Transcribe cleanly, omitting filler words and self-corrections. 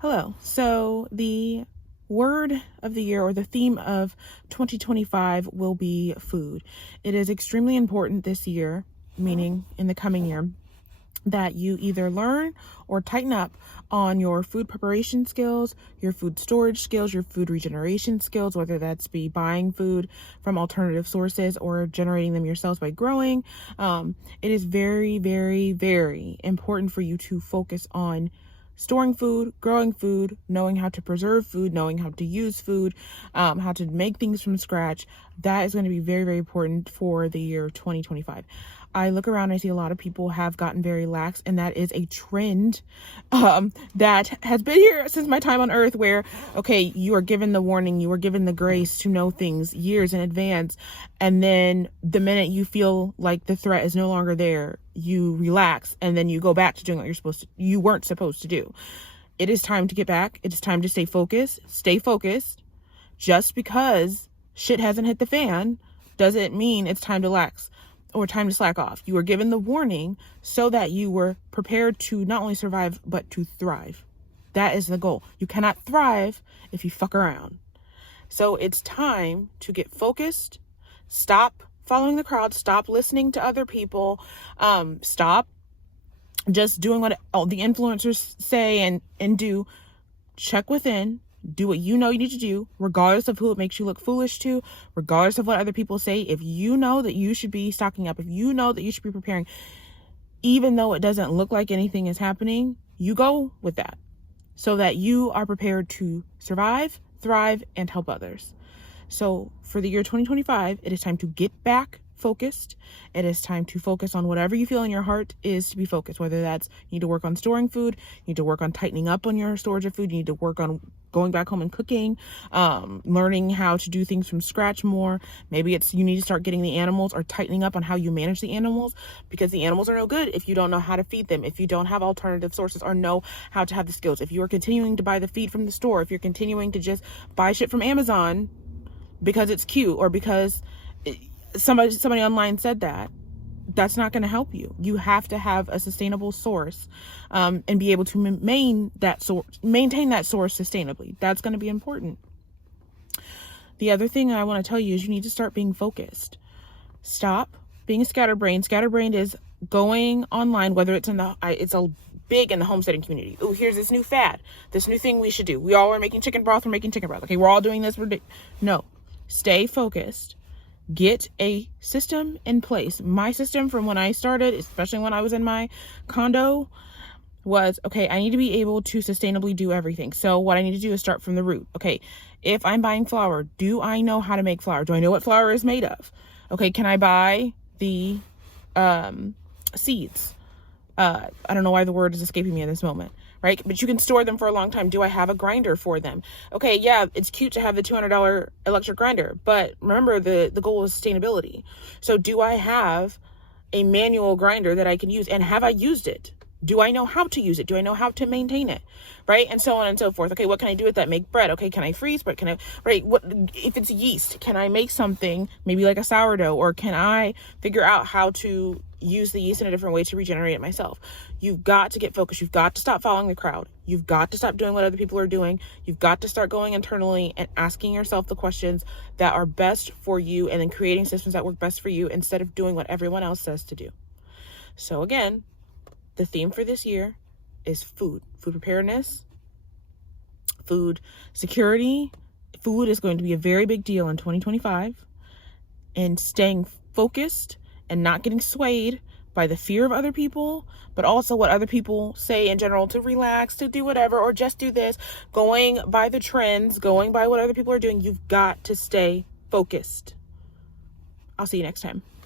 Hello. So the word of the year, or the theme of 2025, will be food. It is extremely important this year, meaning in the coming year, that you either learn or tighten up on your food preparation skills, your food storage skills, your food regeneration skills, whether that's be buying food from alternative sources or generating them yourselves by growing. It is very, very, very important for you to focus on storing food, growing food, knowing how to preserve food, knowing how to use food, how to make things from scratch. That is going to be very, very important for the year 2025. I look around, I see a lot of people have gotten very lax, and that is a trend that has been here since my time on earth, where, okay, you are given the warning, you are given the grace to know things years in advance, and then the minute you feel like the threat is no longer there, you relax, and then you go back to doing what you weren't supposed to do. It is time to get back. It is time to stay focused. Stay focused. Just because shit hasn't hit the fan doesn't mean it's time to lax or time to slack off. You were given the warning so that you were prepared to not only survive, but to thrive. That is the goal. You cannot thrive if you fuck around. So it's time to get focused. Stop following the crowd. Stop listening to other people. Stop just doing what all the influencers say and do. Check within. Do what you know you need to do, regardless of who it makes you look foolish to, regardless of what other people say. If you know that you should be stocking up, if you know that you should be preparing, even though it doesn't look like anything is happening, you go with that so that you are prepared to survive, thrive, and help others. So for the year 2025, it is time to get back focused. It is time to focus on whatever you feel in your heart is to be focused, whether that's you need to work on storing food, you need to work on tightening up on your storage of food, you need to work on going back home and cooking, learning how to do things from scratch more. Maybe it's you need to start getting the animals or tightening up on how you manage the animals, because the animals are no good if you don't know how to feed them, if you don't have alternative sources or know how to have the skills. If you are continuing to buy the feed from the store, if you're continuing to just buy shit from Amazon because it's cute or because somebody online said that, that's not going to help you. You have to have a sustainable source, and be able to maintain that source sustainably. That's going to be important. The other thing I want to tell you is you need to start being focused. Stop being a scatterbrain. Scatterbrained is going online, whether it's it's a big in the homesteading community. Oh, here's this new fad, this new thing we should do. We all are making chicken broth. We're making chicken broth. Okay, we're all doing this. No, stay focused. Get a system in place. My system from when I started, especially when I was in my condo, was, okay, I need to be able to sustainably do everything. So what I need to do is start from the root. Okay, if I'm buying flour, do I know how to make flour? Do I know what flour is made of? Okay, can I buy the seeds? I don't know why the word is escaping me in this moment, right? But you can store them for a long time. Do I have a grinder for them? Okay, yeah, it's cute to have the $200 electric grinder, but remember the goal is sustainability. So do I have a manual grinder that I can use, and have I used it? Do I know how to use it? Do I know how to maintain it? Right? And so on and so forth. Okay, what can I do with that? Make bread. Okay, can I freeze bread? Right? What if it's yeast? Can I make something maybe like a sourdough? Or can I figure out how to use the yeast in a different way to regenerate it myself? You've got to get focused. You've got to stop following the crowd. You've got to stop doing what other people are doing. You've got to start going internally and asking yourself the questions that are best for you, and then creating systems that work best for you instead of doing what everyone else says to do. So again, the theme for this year is food preparedness, food security. Food is going to be a very big deal in 2025, and staying focused and not getting swayed by the fear of other people, but also what other people say in general, to relax, to do whatever, or just do this, going by the trends, going by what other people are doing. You've got to stay focused. I'll see you next time.